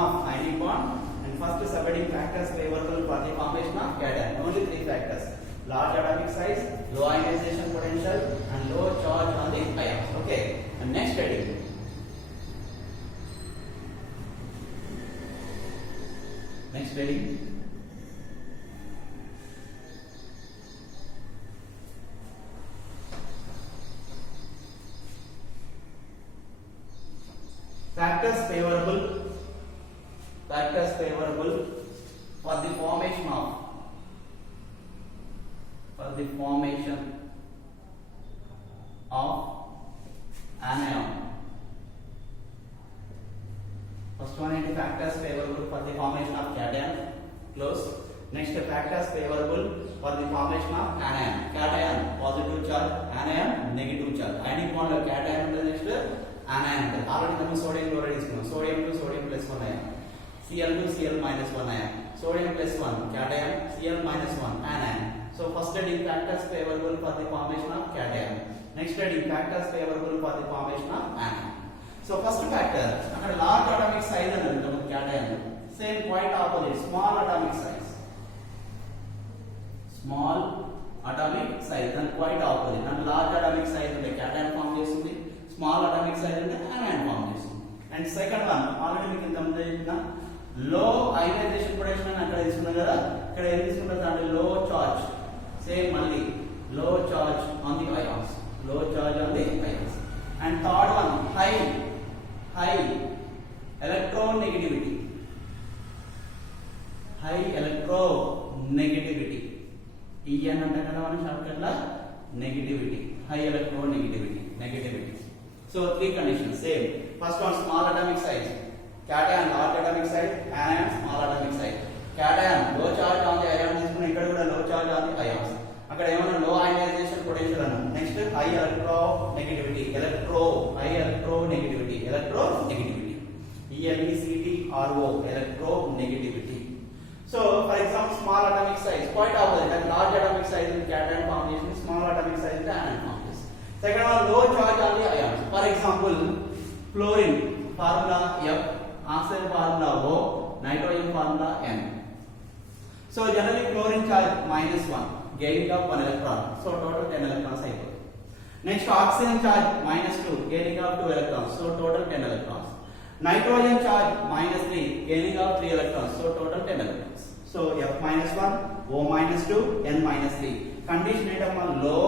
of ionic bond, and first subheading factors favorable for the formation of cation. Only three factors: large atomic size, low ionization potential, and low charge on the ions. Okay. And next heading. Next heading. Factors favorable for the formation of anion. First one is factors favorable for the formation of cation. Close. Next, factors favorable for the formation of anion. Cation positive charge, anion negative charge. Ionic bond of cation is next anion. Already we sodium chloride is sodium to sodium plus 1 ion. Cl to Cl minus 1 ion. Sodium plus 1 cation, Cl minus 1 anion. So first heading factors favorable for the formation of cation. Next heading factors favorable for the formation of anion. So first factor, large atomic size and cation. Same quite opposite, small atomic size. Small atomic size and quite opposite. And large atomic size and cation form chestundi. Small atomic size and anion form chestundi. And second one, already we can low ionization potential and akkada istunna kada ikkada em istunna ante low charge. Same malli low charge on the ions. Low charge on the ions. And third one, high electronegativity. High electronegativity. En ante kada mana shortcut la negativity. High electronegativity. So three conditions same. First one, small atomic size. Cation large atomic size, anion small atomic size. Cation low charge on the ions తీసుకున్న ఇక్కడ కూడా low charge on the ions. అక్కడ ఏమన్నా low ionization potential అన్న. Next high electronegativity. High electronegativity. ELECTRO electronegativity. So for example, small atomic size quite opposite. And large atomic size in cation formation, small atomic size in anion formation. Second one, low charge on the ions. For example, fluorine formula F, oxygen formula O, nitrogen formula N. So generally chlorine charge -1, gaining of 1 electron. So total 10 electrons అయిపోతుంది. Next oxygen charge -2, gaining of 2 electrons. So total 10 electrons. Nitrogen charge -3, gaining of 3 electrons. So total 10 electrons. So F -1, O -2, N -3. Condition ఏంటమ్మా low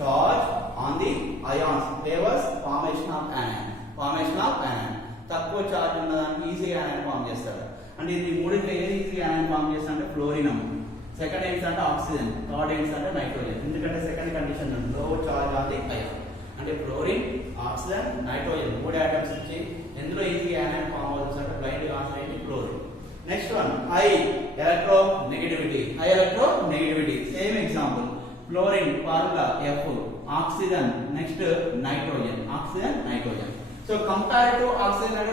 charge on the ions favors formation of anion. తక్కువ చార్జ్ ఉన్నదానికి ఈజీగా anion form చేస్తాడు. అంటే ఇది మూడింటిలో ఏది ఈజీగా anion ఫామ్ చేస్తాడంటే ఫ్లోరిన్ అమ్మ. సెకండ్ ఏంటంటే ఆక్సిజన్, థర్డ్ ఏంటంటే నైట్రోజన్. ఎందుకంటే సెకండ్ కండిషన్ లో చార్జ్ ఆన్ ది అయాన్. అంటే ఫ్లోరిన్, ఆక్సిజన్, నైట్రోజన్ మూడు ఆటమ్స్ ఇచ్చి ఎందులో ఈజీగా anion ఫామ్ అవుతుంది అంటే బ్లైండ్ ఆన్సర్ ఏంటి fluorine. Next one high electronegativity. Same example fluorine formula F, oxygen, next nitrogen, nitrogen. So compared to oxygen and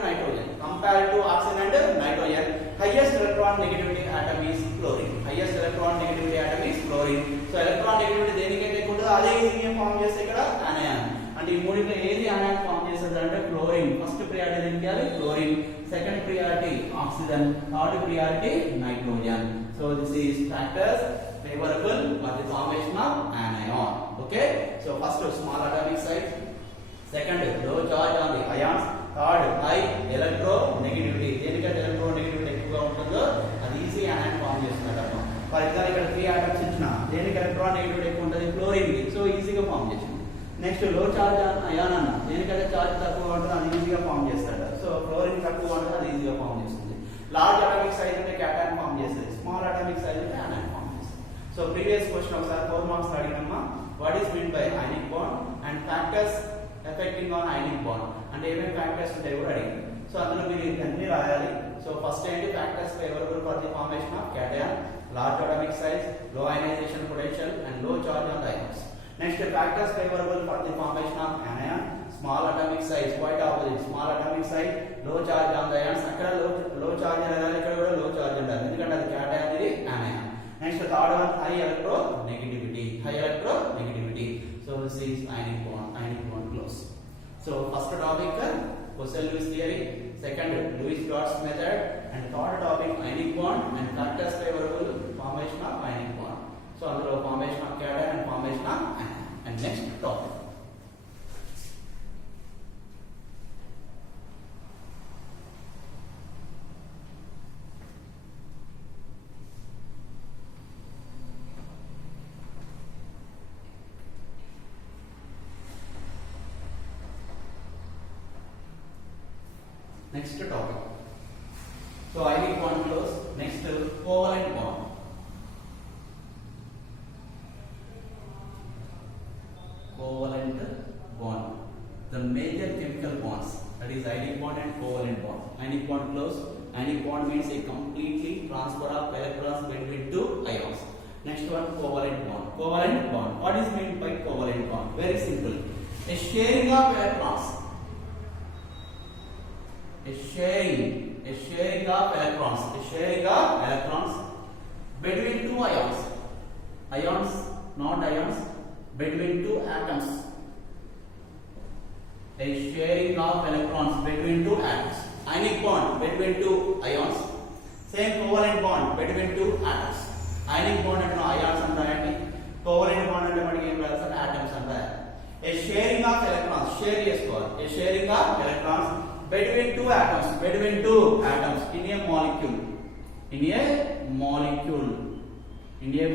nitrogen, highest electron negativity atom is fluorine. So electron negativity దేనికైతే ఎక్కువ ఉంటుందో అదే ఈజీగా ఫామ్ చేస్తే ఇక్కడ anion. అంటే ఈ మూడింటిలో ఏది anion ఫామ్ చేస్తుంది అంటే ఫ్లోరిన్. ఫస్ట్ ప్రియారిటీ దేనికి ఇవ్వాలి? Fluorine. Second priority oxygen, third priority nitrogen. So this is factors favorable for the formation of anion. Okay, so first small atomic size, second low charge on the ions, third high electronegativity. దేనికంటే electronegativity ఎక్కువగా ఉంటుందో అది easy anion form చేస్తుందట. For example ఇక్కడ 3 ఆటమ్స్ ఇచ్చిన దేనికి electronegativity ఎక్కువ ఉంటుంది? ఫ్లోరిన్ కి. సో ఈజీగా ఫామ్ చేస్తుంది. నెక్స్ట్ లో చార్జ్ ఆన్ అయాన్ అన్న దేనికంటే చార్జ్ తక్కువ ఉంటుంది అది ఈజీగా ఫామ్ చేస్తాడు. సో ఫ్లోరిన్ తక్కువ ఉంటుంది అది ఈజీగా ఫామ్ చేస్తుంది. లార్జ్ అటామిక్ సైజ్ అంటే cation ఫామ్ చేస్తుంది. స్మాల్ అటామిక్ సైజ్ అంటే anion ఫామ్ చేస్తుంది. సో ప్రీవియస్ క్వశ్చన్ ఒకసారి 4 మార్క్స్ అడిగినమ్మా. What is meant by ionic bond and factors affecting on ionic bond అంటే ఏమేమి ఫ్యాక్టర్స్ ఉంటాయో కూడా అడిగింది. సో అందులో మీరు ఇవన్నీ రాయాలి. సో ఫస్ట్ ఏంటి factors favourable for the formation of cation, large atomic size, low ionization potential and low charge on the ions. Next factors favorable for the formation of anion, small atomic size, quite opposite, small atomic size, low charge on the ions. అక్కడ low charge అనేది ఇక్కడ కూడా low charge ఉండాలి ఎందుకంటే అది cation ఇది anion. Next third one high electronegativity. So this is ionic bond close. So first topic Poisson-Lewis theory, second Lewis dots method, third topic ionic bond and third test favorable formation of ionic bond. So అందులో formation of cation and formation of anion. And next topic. Next topic. So ionic bond close. Next covalent bond. Covalent bond. The major chemical bonds, that is ionic bond and covalent bond. Ionic bond close. Ionic bond means a completely transfer of electrons between two ions. Next one, covalent bond. Covalent bond. What is meant by covalent bond? Very simple. A sharing of electrons. A sharing of electrons between two ions, not ions, between two atoms. A sharing of electrons between two atoms. Ionic bond between two ions. Same covalent bond between two atoms. Ionic bond అంటే ions అంటారండి. Covalent bond అంటే మనకి ఏం రాదు sir, atoms అంటారు. A sharing of electrons, share చేసుకోవాలి. A sharing of electrons between two atoms in a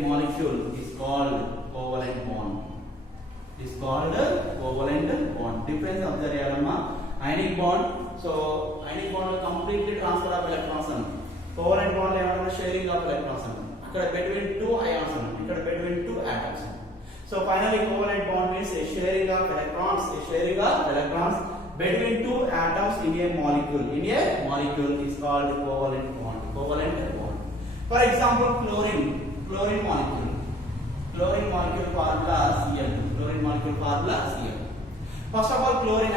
molecule is called covalent bond. Difference observe చేయాలమ్మా. Ionic bond, so ionic bond లో completely transfer of electrons అన్న. Covalent bond లో ఏమన్నా sharing of electrons అన్న. అక్కడ between two ions అన్న, ఇక్కడ between two atoms. So finally covalent bond means a sharing of electrons between two atoms in a molecule is called covalent bond. For example, chlorine molecule formula Cl. First of all, chlorine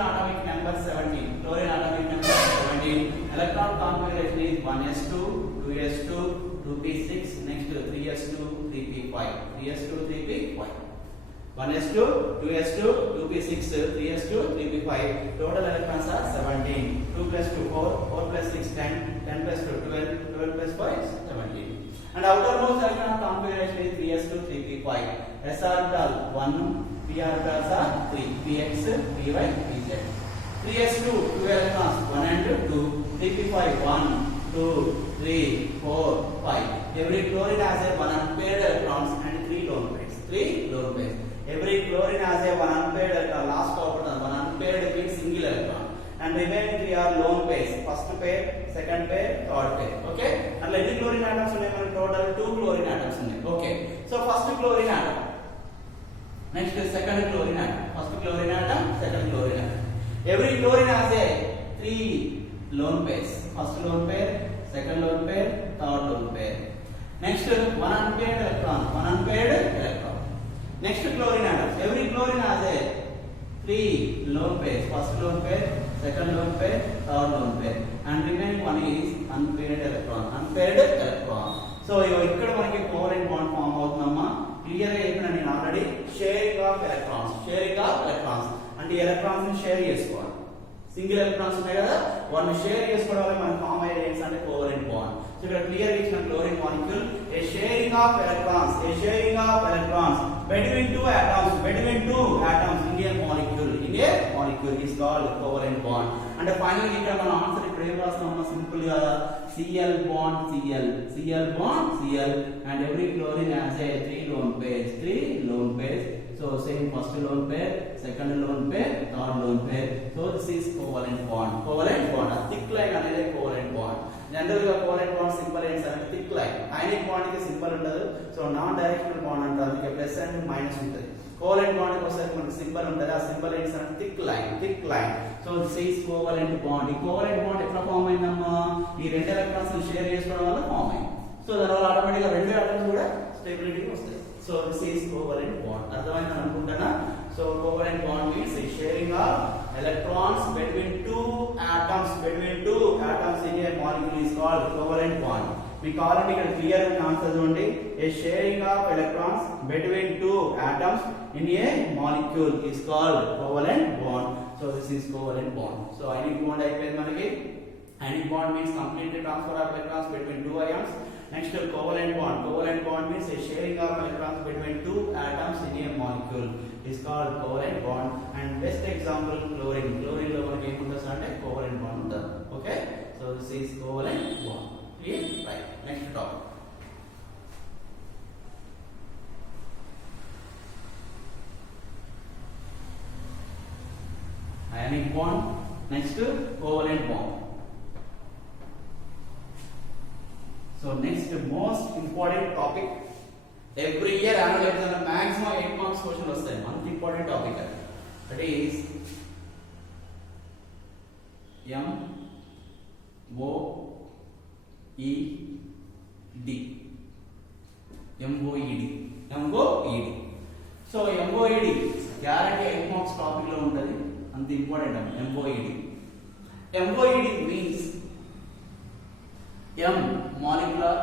atomic number 17. Electron configuration is 1s2, 2s2, 2p6, next 3s2, 3p5. 1s2, 2s2, 2p6, 3s2, 3p5. Total electrons are 17. 2 plus 2, 4, 4 plus 6, 10, 10 plus 2, 12, 12 plus 5, 17. And outermost electron configuration is 3s2, 3p5. S orbital 1, p orbitals are 3, px, py, pz. 3s2, 2 electrons, 1 and 2, 3p5, 1, 2, 3, 4, 5. Every chlorine has a 1 unpaired electrons and 3 lone pairs. Every chlorine has a 1 unpaired electron, last orbital, 1 unpaired means single electron, and remaining 3 are lone pairs, first pair, second pair, third pair. Okay, and any chlorine atoms unnai mana total 2 chlorine atoms unnai. Okay, so first chlorine atom, next second chlorine atom, first chlorine atom, second chlorine atom. Every chlorine has a 3 lone pairs, first lone pair, second lone pair, third lone pair. Next 1 unpaired electron. Next chlorine atom. Every chlorine has a 3 lone pairs. First lone pair, second lone pair, third lone pair. And remaining one is unpaired electron. So ఇక్కడ మనకి covalent bond form అవుతుందమ్మా. క్లియర్ గా చెప్పిన నేను already sharing of electrons అంటే ఎలక్ట్రాన్స్ ని షేర్ చేసుకోవాలి. Single electrons ఉన్నాయి కదా, వాటిని షేర్ చేసుకోవడం వల్ల మనకి ఫామ్ అయ్యే అంటే కోవలెంట్ బాండ్. సో ఇక్కడ క్లియర్ గా ఇచ్చిన chlorine molecule A sharing of electrons between two atoms in a molecule is called covalent bond. And finally ఇక్కడ మనం ఆన్సర్ ఇక్కడ ఏం రాస్తామన్నా, సింపుల్ గా Cl bond Cl and every chlorine has a 3 lone pairs. So same first lone pair, second lone pair, third lone pair. So this is covalent bond. A thick line అనేది covalent bond. Generally గా covalent bond symbol ఏంటి అంటే thick line. Ionic bond కి సింబల్ ఉండదు. So non directional bond అంటారు, అందుకే plus and minus ఉంటుంది. Covalent bond కి ఒకసారి మనకి సింబల్ ఉంటుంది, ఆ సింబల్ ఏంటి అంటే thick line. So this is covalent bond. ఈ కోవలెంట్ బాండ్ ఎట్లా ఫామ్ అయిందమ్మా, ఈ రెండు ఎలక్ట్రాన్స్ ని షేర్ చేసుకోవడం వల్ల ఫామ్ అయింది. సో దానివల్ల ఆటోమేటిక్ గా రెండు ఆటమ్స్ కూడా స్టెబిలిటీ వస్తాయి. So this is covalent bond. అర్థమైందని అనుకుంటానా? So covalent bond means a sharing of electrons between two atoms in a molecule is called covalent bond. మీకు ఆల్రెడీ ఇక్కడ క్లియర్ గా ఆన్సర్ చూడండి. A sharing of electrons between two atoms in a molecule is called covalent bond. So this is covalent bond. So ionic bond అయిపోయింది మనకి. Ionic bond means complete transfer of electrons between two ions. Next, covalent bond. Covalent bond means a sharing of electrons between two atoms in a molecule is called covalent bond. And best example, chlorine. Chlorine lo manaki em undadu ante covalent bond undadu. Okay, so this is covalent bond. Clear? Right. Next topic. Ionic bond. Next, covalent bond. So next most important topic, every year annual exam maximum 8 marks question vastayi. One important topic that is MOED. So MOED guarantee 8 marks topic lo untadi, ant important MOED. MOED means M molecular,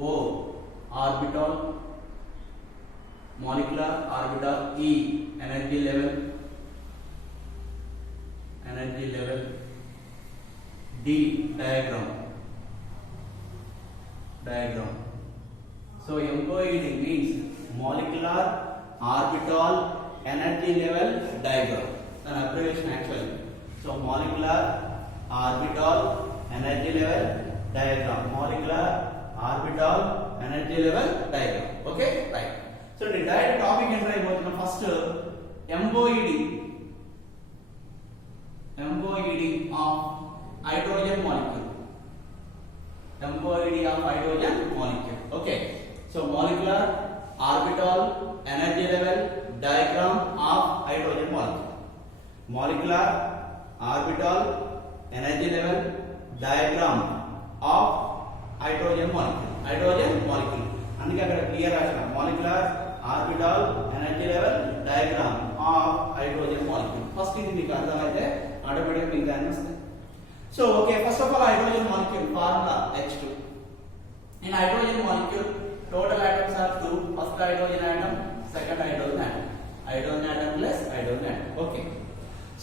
O orbital, E energy level, D diagram. So MOED means molecular, orbital, energy level, diagram. An abbreviation actually. So molecular, orbital, energy level, diagram. Molecular, orbital, energy level, diagram. Okay, right. So the direct topic entry about first MOED of hydrogen molecule. MOED of hydrogen molecule. Okay. So molecular, orbital, energy level, diagram of hydrogen molecule. Molecular, orbital, energy level, diagram of hydrogen molecule. అందుకే అక్కడ క్లియర్ రాసిన molecular, orbital, energy level, diagram of hydrogen molecule. First ఇది మీకు అర్థమైతే ఆటోమేటిక్ మీకు దాన్ని వస్తుంది. So okay, first of all hydrogen molecule formula H2. In hydrogen molecule total atoms are 2. First hydrogen atom, second hydrogen atom. Hydrogen atom plus hydrogen atom. Okay.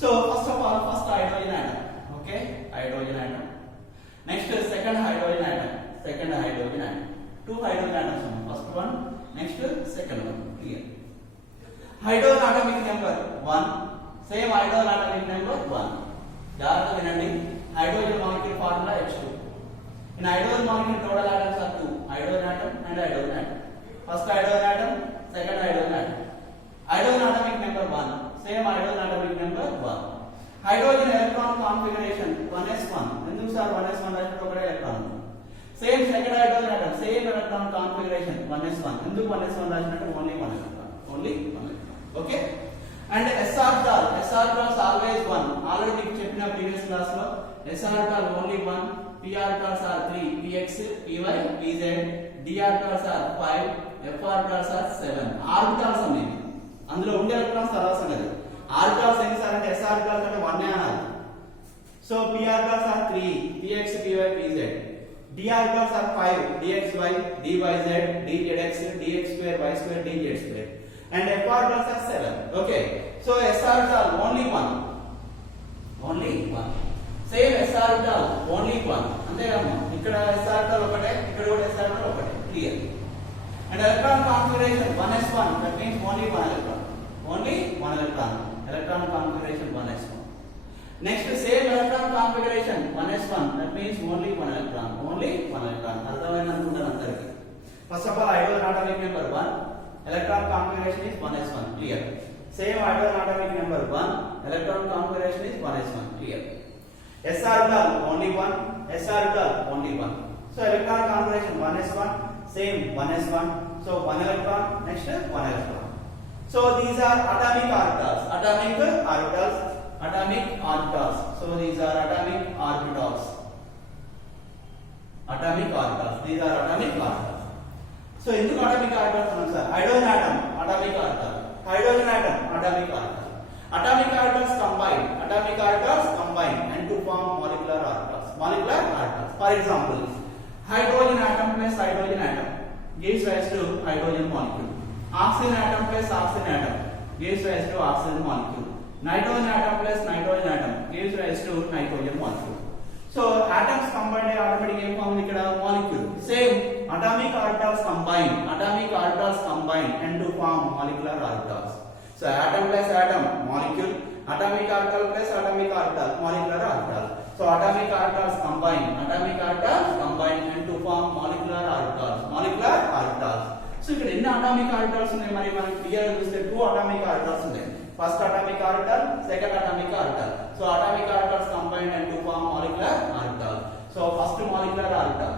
So first of all, first hydrogen atom. Okay, hydrogen atom. Next second hydrogen atom. Two hydrogen atoms. First one, next second one. Clear. Hydrogen atomic number 1. Same hydrogen atomic number 1. జాగ్రత్త వినండి. Hydrogen molecule formula H2. In hydrogen molecule total atoms are 2. Hydrogen atom and hydrogen atom. First hydrogen atom, second hydrogen atom. Hydrogen atomic number 1. Same hydrogen atomic number 1. Hydrogen electron configuration 1s1. ఎందుకు sir 1s1 రాసినట్టు ఒకటే electron. Same second hydrogen atom, same electron configuration 1s1. ఎందుకు 1s1 రాసినట్టు ఓన్లీ 1 electron. Okay. And s orbital is always 1. ఆల్రెడీ మీకు చెప్పిన previous class లో s orbital only 1, p orbitals are 3, px, py, pz, d orbitals are 5, f orbitals are 7. ఆర్బిటాల్స్ అనేవి అందులో ఉండే ఎలక్ట్రాన్స్ తర్వాత సంగతి. ఆర్బిటాల్స్ ఎన్ని సార్ అంటే s orbitals అంటే 1 అనాలి. So p orbitals are 3, px, py, pz. d orbitals are 5, dxy, dyz, dzx, dx square, y square, dz square. And f orbitals are 7. Okay. So s orbital only 1. Same s orbital only 1. అంతే కదా, ఇక్కడ s orbital ఒకటే, ఇక్కడ కూడా s orbital ఒకటే. Clear. And electron configuration 1s1, that means only 1 electron. Electron configuration 1s1. Next same electron configuration 1s1, that means only 1 electron. అర్థమైంది అనుకుంటాను అందరికి. First of all, hydrogen atomic number 1, electron configuration is 1s1. Clear. Same hydrogen atomic number 1, electron configuration is 1s1. Clear. S orbital only 1. So electron configuration 1s1, same 1s1. So 1 electron, next 1 electron. So these are atomic orbitals. So these are atomic orbitals. These are atomic orbitals. So ఎందుకు atomic orbitals అన్నాం sir? Hydrogen atom atomic orbital. Atomic orbitals combine and to form molecular orbitals. For example, hydrogen atom plus hydrogen atom gives rise to hydrogen molecule. Oxygen atom plus oxygen atom gives rise to oxygen molecule. Nitrogen atom plus nitrogen atom gives rise to nitrogen molecule. So atoms combined automatically ఏం ఫామ్ ఇక్కడ molecule. Same atomic orbitals combine and to form molecular orbitals. So atom plus atom molecule, atomic orbital plus atomic orbital molecular orbital. So atomic orbitals combine and to form molecular orbitals. So ఇక్కడ ఎన్ని atomic orbitals ఉన్నాయి మరి మనం క్లియర్ గా చూస్తే 2 atomic orbitals ఉన్నాయి. First atomic orbital, second atomic orbital. So atomic orbitals combine and to form molecular orbital. So first molecular orbital,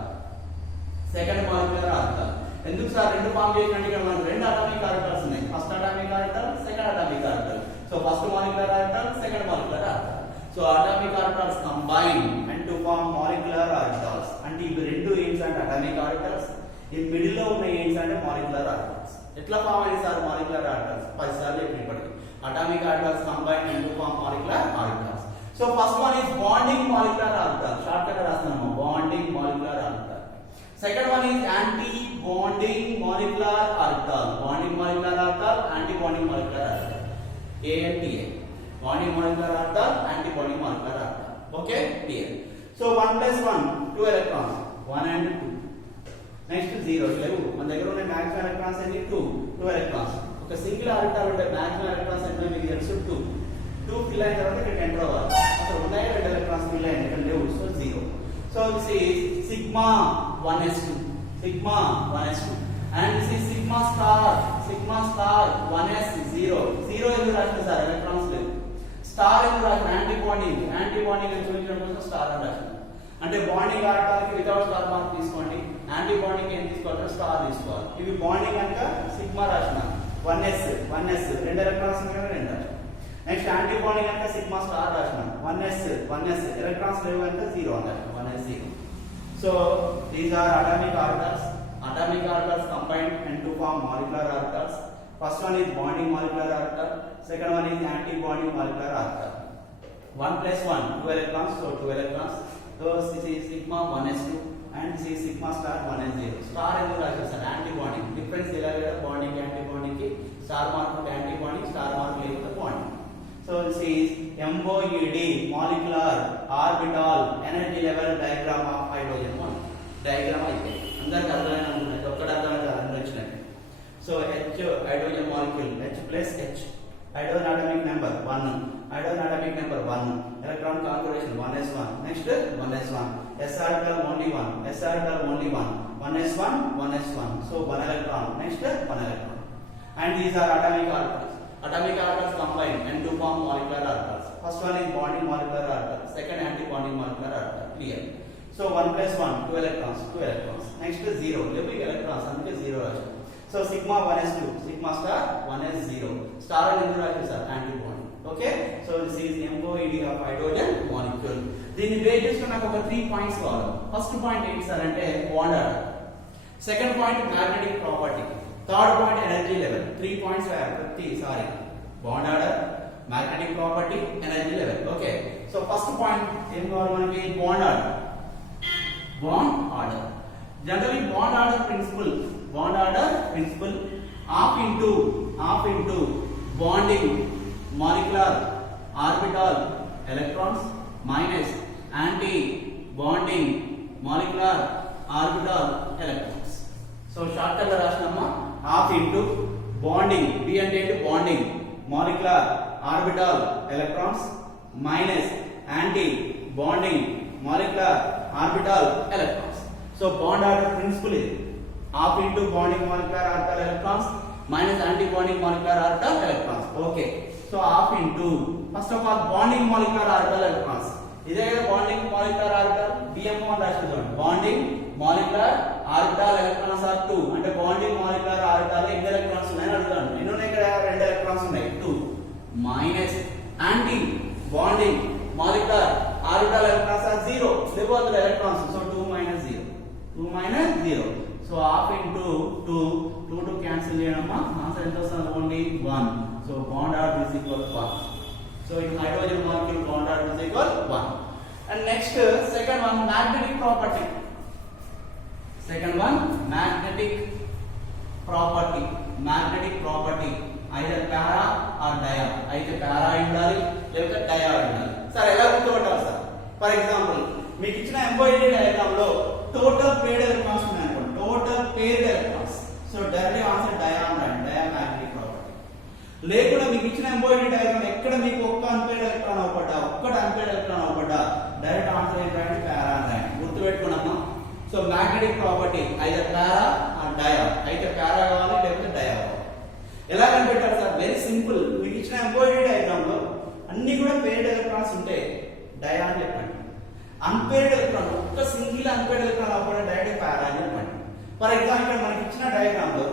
second molecular orbital. ఎందుకు sir రెండు ఫామ్ చేసినట్టు ఇక్కడ మనకు రెండు అటామిక్ ఆర్బిటల్స్ ఉన్నాయి. First atomic orbital, second atomic orbital. So first molecular orbital, second molecular orbital. So atomic orbitals combine and to form molecular orbitals. అంటే ఇవి రెండు ఏంట్స్ అంటే అటామిక్ ఆర్బిటల్స్, ఈ మిడిల్ లో ఉన్న ఏంట్స్ అంటే మాలిక్యులర్ ఆర్బిటల్స్. ఎట్లా ఫామ్ అయ్యాయి సార్ మాలిక్యులర్ ఆర్బిటల్స్? 10 సార్లు చెప్పినప్పటికీ atomic orbitals combine and to form molecular orbitals. So first one is bonding molecular orbital. Short cut రాస్తున్నాము bonding molecular orbital. Second one is anti-bonding molecular orbital. Bonding molecular orbital, anti-bonding molecular orbital. ANTA. Bonding molecular orbital, anti-bonding molecular orbital. Okay? Clear. So 1 plus 1, 2 electrons. 1 and 2. Next 0. మన దగ్గర ఉన్న maximum electrons ఎన్ని? 2 electrons. ఒక single orbital ఉంటే maximum electrons ఎంత మీకు తెలుసు? 2. 2 ఫిల్ అయిన తర్వాత ఇక్కడ 10 రావాలి. అక్కడ ఉన్నాయి 2 electrons ఫిల్ అయిన ఇక్కడ లేవు. సో 0. So this is sigma 1s2 and this is sigma star 1s0. 0 ఎందుకు రాసిన సార్? ఎలక్ట్రాన్స్ లేవు. స్టార్ ఎందుకు రాసిన? యాంటీ బాండింగ్ అని చూపించడం కోసం స్టార్ అని రాసిన. అంటే బాండింగ్ ఆడటానికి వితౌట్ స్టార్ మార్క్ తీసుకోండి, యాంటీ బాండింగ్ ఏం తీసుకోవాలి? స్టార్ తీసుకోవాలి. ఇవి బాండింగ్ కనుక సిగ్మా రాసిన 1s 2 ఎలక్ట్రాన్స్ ఉన్నాయి కదా 2 రాసిన. నెక్స్ట్ యాంటీ బాండింగ్ కనుక సిగ్మా స్టార్ రాసిన 1s ఎలక్ట్రాన్స్ లేవు కనుక 0 అని రాసిన 1s0. So these are atomic orbitals combined and to form molecular orbitals. First one is bonding molecular orbital, second one is anti-bonding molecular orbital. 1 plus 1, 2 electrons, so 2 electrons. So this is sigma 1s2 and this is sigma star 1s0. Star ఎందుకు రాశారు sir? anti-bonding. Difference తెలియాలి bonding anti-bonding కి. Star mark ఉంటే anti-bonding, star mark లేకపోతే bonding. So this is MOED molecular orbital energy level diagram of hydrogen molecule. Diagram అయితే అందరికి అర్థమైనా అనుకున్నది ఒక్కటి అర్థమైతే అందరూ వచ్చినట్టు. So H hydrogen molecule H plus H hydrogen atomic number 1 electron configuration 1s1 next 1s1 s orbital only 1 1s1 so 1 electron next 1 electron and these are atomic orbitals combine and to form molecular orbitals. First one is bonding molecular orbital, second anti-bonding molecular orbital. Clear? So 1 plus 1, 2 electrons. Next is 0. Every electrons, అందుకే 0 రాశారు. So sigma 1s2, sigma star 1s0. Star అనేది రాశారు sir anti-bonding. Okay? So this is MOED of hydrogen molecule. దీన్ని base చేసుకుని నాకు ఒక 3 points కావాలి. First point ఏంటి సార్ అంటే bond order. Second point magnetic property. Third point energy level. 3 points ప్రతిసారి bond order, magnetic property, energy level. Okay, so first point ఏం కావాలి మనకి? Bond order. Generally bond order principle half into bonding molecular orbital electrons minus anti bonding molecular orbital electrons. So short cut రాసినామా half into bonding, B అంటే ఏంటి? bonding molecular orbital electrons minus anti bonding molecular orbital electrons. So bond order principle is half into bonding molecular orbital electrons minus anti bonding molecular orbital electrons. Okay, so half into first of all bonding molecular orbital electrons. ఇదే కదా bonding molecular orbital BM1 రాసేద్దాం. bonding molecular orbital electrons are 2 అంటే bonding molecular orbital ఎన్ని ఎలక్ట్రాన్స్ ఉన్నాయని అడుగుతాను. ఎన్ని ఉన్నాయి ఇక్కడ? 2 ఎలక్ట్రాన్స్ ఉన్నాయి. 2 minus anti bonding molecular orbital electrons are 0. లేవు అందులో ఎలక్ట్రాన్స్. So 2 minus 0. So half into 2 to cancel చేయడమా ఆన్సర్ ఎంత వస్తుంది? Only 1. So bond order is equal 1. So in hydrogen molecule bond order is equal 1. And next second one magnetic property. Either para or dia. అయితే para ఉండాలి లేకపోతే డయా ఉండాలి. సార్ ఎలా గుర్తుపట్టాలి sir? For example మీకు ఇచ్చిన ఎంబోయిడరీ డయాగ్రామ్ లో టోటల్ పేర్డ్ ఎలక్ట్రాన్స్ ఉన్నాయి అనుకోండి, total paired electrons. So direct answer dia అండి, డయా మ్యాగ్నెటిక్ ప్రాపర్టీ. లేకుండా మీకు ఇచ్చిన ఎంబోయిడరీ డయాగ్రామ్ ఎక్కడ మీకు ఒక్క అన్పేర్డ్ ఎలక్ట్రాన్ అవపడ్డా, ఒక్కటి అన్పేర్డ్ ఎలక్ట్రాన్ అవపడ్డా డైరెక్ట్ ఆన్సర్ ఏంటంటే పారా అని గుర్తుపెట్టుకున్నామా. So magnetic property either para or dia. అయితే పారా కావాలి లేకపోతే డయా కావాలి. ఎలా కనిపెట్టాలి సార్? Very simple. మీకు ఇచ్చిన ఎంబోయిడరీ డయాగ్రామ్ లో అన్ని కూడా పేర్డ్ ఎలక్ట్రాన్స్ ఉంటే డయా అని చెప్పండి. అన్పేర్డ్ ఎలక్ట్రాన్ ఒక్క సింగిల్ అన్పేర్డ్ ఎలక్ట్రాన్ అవ్వడం డైరెక్ట్ పారా అని చెప్పండి. ఫర్ ఎగ్జాంపుల్ ఇక్కడ మనకి ఇచ్చిన డయాగ్రామ్ లో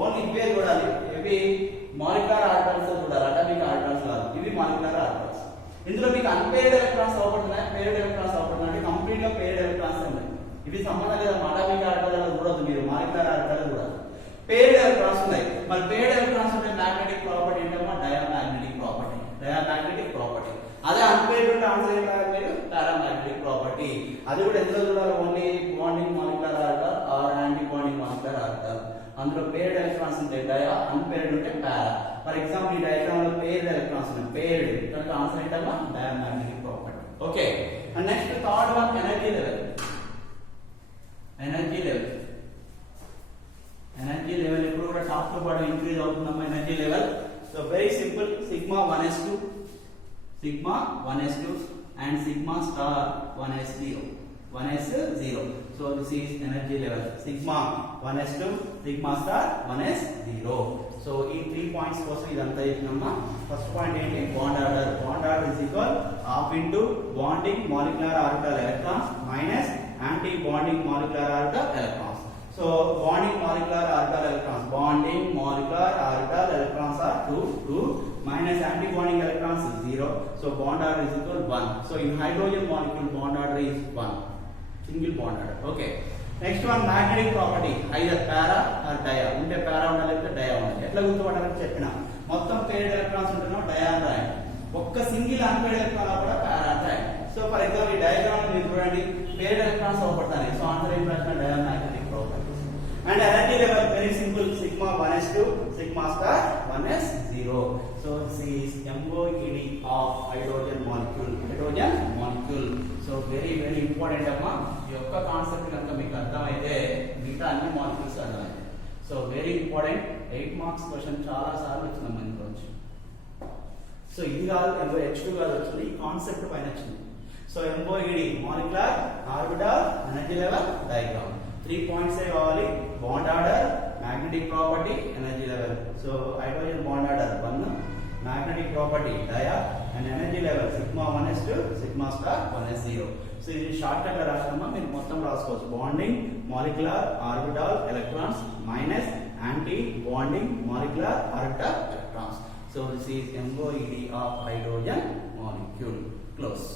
ఓన్లీ ఇవే చూడాలి, ఇవి మాలిక్యులర్ ఆర్బిటాల్స్ చూడాలి, అటామిక్ ఆర్బిటాల్స్ కాదు, ఇవి మాలిక్యులర్ ఆర్బిటాల్స్. ఇందులో మీకు అన్పేర్డ్ ఎలక్ట్రాన్స్ అవపడుతున్నాయి, పేర్డ్ ఎలక్ట్రాన్స్ అవపడుతున్నాయి అంటే కంప్లీట్ గా పేర్డ్ ఎలక్ట్రాన్స్ ఉన్నాయి. ఇవి సంబంధం లేదా అటామిక్ ఆర్బిటాల్ చూడదు, మీరు మాలిక్యులర్ ఆర్బిటాల్ చూడాలి. పేర్డ్ ఎలక్ట్రాన్స్ ఉన్నాయి. మరి పేర్డ్ ఎలక్ట్రాన్స్ అంటే మ్యాగ్నెటిక్ ప్రాపర్టీ ఏంటమ్మా? Diamagnetic property, diamagnetic property. అదే అన్పేర్డ్ ఉంటే ఆన్సర్ ఏం రాయాలి మీరు? Paramagnetic property. అది కూడా ఎందులో చూడాలి? Only bonding molecular orbital or anti bonding molecular orbital. అందులో పేర్డ్ ఎలక్ట్రాన్స్ ఉంటే డయా, అన్పేర్డ్ ఉంటే పారా. ఫర్ ఎగ్జాంపుల్ ఈ డయాగ్రామ్ లో పేర్డ్ ఎలక్ట్రాన్స్ ఉన్నాయి, పేర్డ్ కనుక ఆన్సర్ ఏంటమ్మా? Diamagnetic property. Okay. And next third one energy level. Energy level, energy level ఎప్పుడు కూడా టాప్ తో పాటు ఇంక్రీజ్ అవుతుందమ్మా energy level. So very simple, sigma 1s2, sigma 1s2 and sigma star 1s0, 1s0. So this is energy level, sigma 1s2, sigma star 1s0. So ఈ 3 పాయింట్స్ కోసం ఇదంతా చెప్పినమ్మా. First point ఏంటి? Bond order. Bond order is equal half into bonding molecular orbital electrons minus anti bonding molecular orbital electrons. So bonding molecular orbital electrons, bonding molecular orbital electrons are 2 minus anti bonding electrons is 0. So bond order is equal 1. So in hydrogen molecule bond order is 1, single bond order. Okay. Next one magnetic property, either para or dia. ఉంటే para ఉండాలి లేకపోతే dia ఉండాలి. ఎట్లా గుర్తుపట్టాలని చెప్పినా, మొత్తం paired electrons ఉంటున్నా dia అని రాయండి, ఒక్క సింగిల్ అన్పేర్డ్ ఎలక్ట్రాన్ కూడా para అని రాయండి. సో ఫర్ ఎగ్జాంపుల్ ఈ డయాగ్రామ్ మీరు చూడండి, పేర్డ్ ఎలక్ట్రాన్స్ అవపడతాయి. సో ఆన్సర్ ఏం రాసిన? Diamagnetic property. And energy level very simple, sigma 1s2, sigma star 1s0. So this is MOED of hydrogen molecule, hydrogen molecule. So very very important amma. ఈ యొక్క కాన్సెప్ట్ కనుక మీకు అర్థమైతే మిగతా అన్ని మాలిక్యూల్స్ అర్థమైతే. So very important, 8 marks question చాలా సార్లు వచ్చింది మన నుంచి. సో ఇది కాదు MOH2 కాదు వచ్చింది, ఈ కాన్సెప్ట్ పైన వచ్చింది. So MOED molecular orbital energy level diagram. 3 points ఏ కావాలి, bond order, magnetic property, energy level. So hydrogen bond order 1, magnetic property dia, and energy level sigma 1s2, sigma star 1s0. So ఇది షార్ట్ కట్ లో రాసినమ్మా, మీరు మొత్తం రాసుకోవచ్చు. Bonding molecular orbital electrons minus anti bonding molecular orbital electrons. So this is MOED of hydrogen molecule. Close.